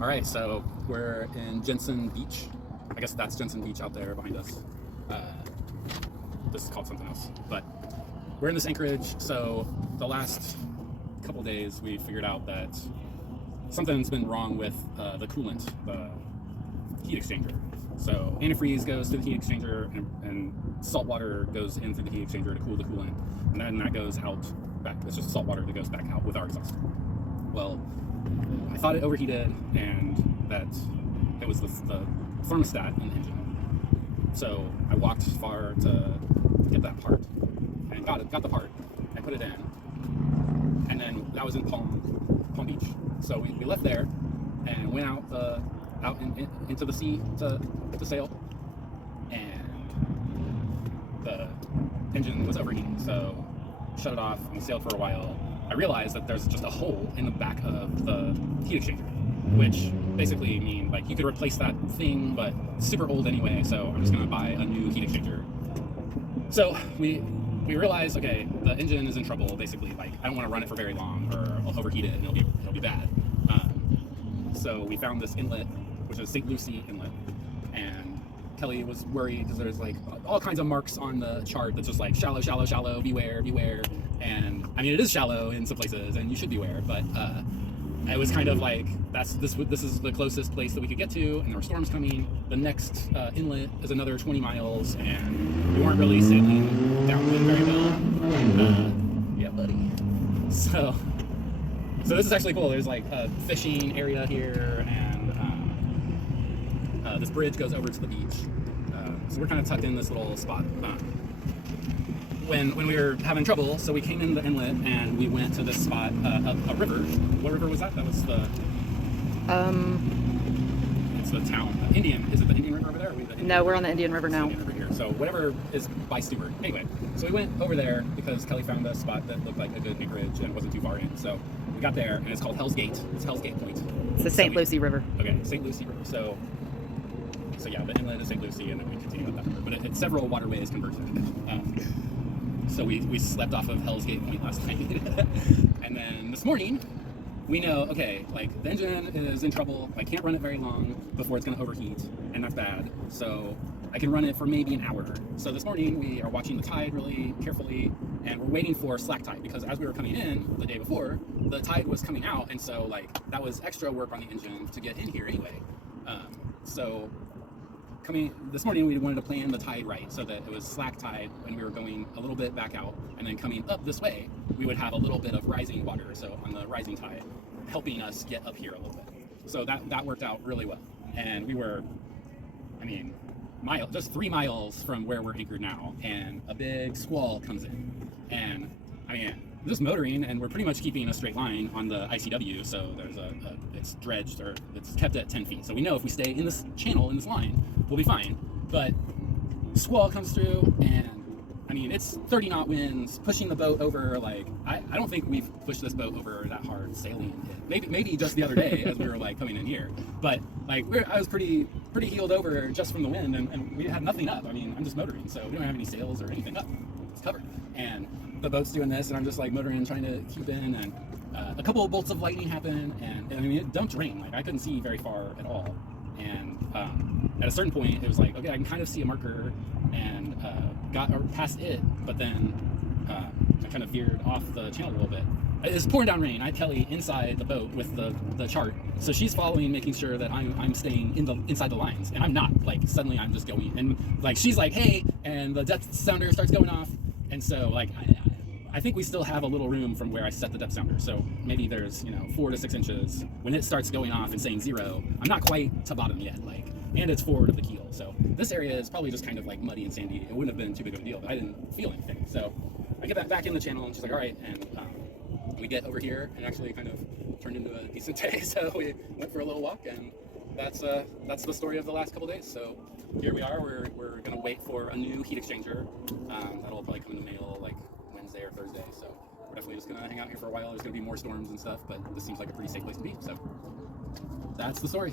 All right, so we're in Jensen Beach. I guess that's Jensen Beach out there behind us. This is called something else, but we're in this anchorage. So the last couple days, we figured out that something's been wrong with the coolant, the heat exchanger. So antifreeze goes through the heat exchanger, and salt water goes in through the heat exchanger to cool the coolant, and then that goes out back. It's just salt water that goes back out with our exhaust. Well, I thought it overheated and that it was the thermostat in the engine. So I walked far to get that part and got the part and put it in. And then that was in Palm Beach. So we left there and went out into the sea to sail. And the engine was overheating, so shut it off and we sailed for a while. I realized that there's just a hole in the back of the heat exchanger, which basically means like you could replace that thing, but it's super old anyway, so I'm just gonna buy a new heat exchanger. So we realized, okay, the engine is in trouble. Basically, like I don't want to run it for very long, or I'll overheat it and it'll be bad. So we found this inlet, which is St. Lucie inlet, and Kelly was worried because there's like all kinds of marks on the chart that's just like shallow, shallow, shallow, beware, beware. And I mean, it is shallow in some places, and you should beware. But it was kind of like this is the closest place that we could get to, and there were storms coming. The next inlet is another 20 miles, and we weren't really sailing downwind very well. Yeah, buddy. So this is actually cool. There's like a fishing area here, and this bridge goes over to the beach. So we're kind of tucked in this little spot. When we were having trouble, so we came in the inlet and we went to this spot, a river. What river was that? That was the... It's the town. Is it the Indian River over there? No, we're on the Indian River now. Indian River here. So whatever is by Stewart. Anyway, so we went over there because Kelly found a spot that looked like a good anchorage and wasn't too far in. So we got there, and it's called Hell's Gate. It's Hell's Gate Point. It's the St. Lucie River. Okay, St. Lucie River. So yeah, the inlet is St. Lucie, and then we continue up that river. But it's several waterways converge there. So we slept off of Hell's Gate Point last night. And then this morning, we know, okay, like the engine is in trouble. I can't run it very long before it's gonna overheat, and that's bad. So I can run it for maybe an hour. So this morning we are watching the tide really carefully, and we're waiting for slack tide, because as we were coming in the day before, the tide was coming out, and so like that was extra work on the engine to get in here anyway. So this morning we wanted to plan the tide right so that it was slack tide when we were going a little bit back out, and then coming up this way we would have a little bit of rising water, so on the rising tide, helping us get up here a little bit. So that worked out really well, and we were, I mean, just 3 miles from where we're anchored now, and a big squall comes in, and I mean, just motoring, and we're pretty much keeping a straight line on the ICW, so there's it's dredged, or it's kept at 10 feet. So we know if we stay in this channel, in this line, we'll be fine. But squall comes through, and I mean, it's 30 knot winds pushing the boat over. Like, I don't think we've pushed this boat over that hard sailing. Maybe just the other day as we were like coming in here. But like, I was pretty heeled over just from the wind, and we had nothing up. I mean, I'm just motoring, so we don't have any sails or anything up. It's covered. And the boat's doing this, and I'm just like motoring, trying to keep in, and a couple of bolts of lightning happened, and I mean, it dumped rain. Like, I couldn't see very far at all, and at a certain point it was like, okay, I can kind of see a marker, and got past it, but then I kind of veered off the channel a little bit. It's pouring down rain. I had Kelly inside the boat with the chart, so she's following, making sure that I'm staying inside the lines, and I'm not. Like, suddenly I'm just going, and like she's like, hey, and the depth sounder starts going off, and so like I think we still have a little room from where I set the depth sounder, so maybe there's 4 to 6 inches when it starts going off and saying 0. I'm not quite to bottom yet, like, and it's forward of the keel, so this area is probably just kind of like muddy and sandy. It wouldn't have been too big of a deal, but I didn't feel anything. So I get back in the channel, and she's like, all right, and we get over here, and actually kind of turned into a decent day. So we went for a little walk, and that's the story of the last couple days. So here we are. We're gonna wait for a new heat exchanger. That'll probably come in the mail like Wednesday or Thursday. So we're definitely just gonna hang out here for a while. There's gonna be more storms and stuff, but this seems like a pretty safe place to be. So that's the story.